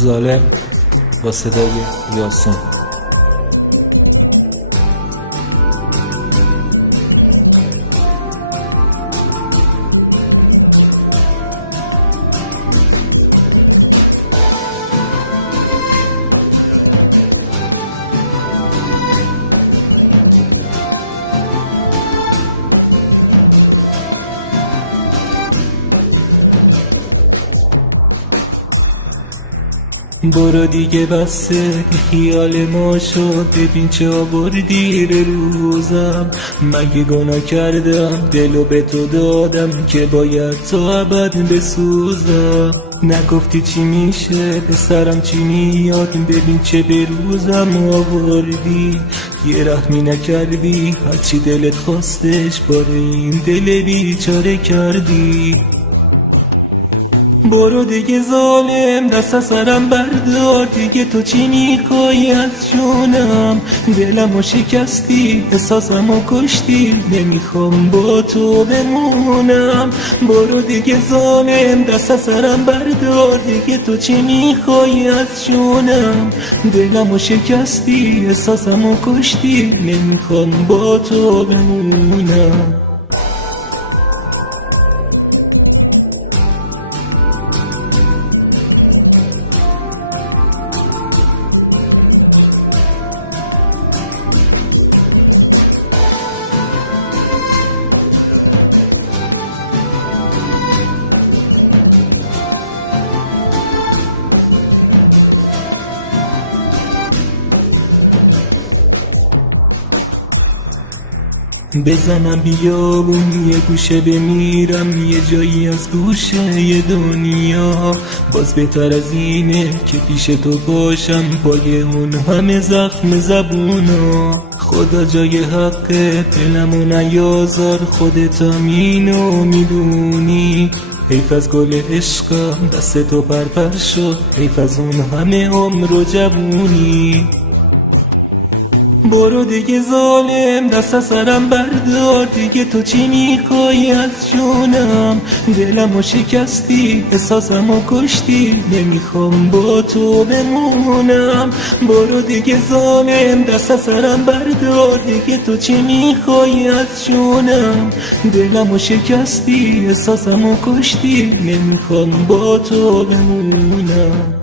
ظالم با صدای یاسین. برو دیگه بسه خیال ما شد، ببین چه آوردی روزم. مگه گناه کردم دلو به تو دادم که باید تو ابد بسوزم؟ نگفتی چی میشه به سرم چی میاد، ببین چه به روزم آوردی. یه رحمی نکردی هرچی دلت خواستش باره این دل بیچاره کردی. برو دیگه ظالم دست از سرم بردار، دیگه تو چی میخوای از جونم؟ دلمو شکستی احساسمو کشتی، نمیخوام با تو بمونم. برو دیگه ظالم دست از سرم بردار، دیگه تو چی میخوای از جونم؟ دلمو شکستی احساسمو کشتی، نمیخوام با تو بمونم. بزنم بیابون یه گوشه بمیرم، یه جایی از گوشه یه دنیا. باز بهتر از اینه که پیش تو باشم پای اون همه زخم زبونا. خدا جای حق دلمو نیازار، خودت هم اینو میدونی. حیف از گل عشقم دست تو پرپر شد، حیف از اون همه عمر و جوونی. برو دیگه ظالم دست از سرم بردار، دیگه تو چی میخوای از جونم؟ دلمو شکستی احساسمو کشتی، نمیخوام با تو بمونم. برو دیگه ظالم دست از سرم بردار، دیگه تو چی میخوای از جونم؟ دلمو شکستی احساسمو کشتی، نمیخوام با تو بمونم.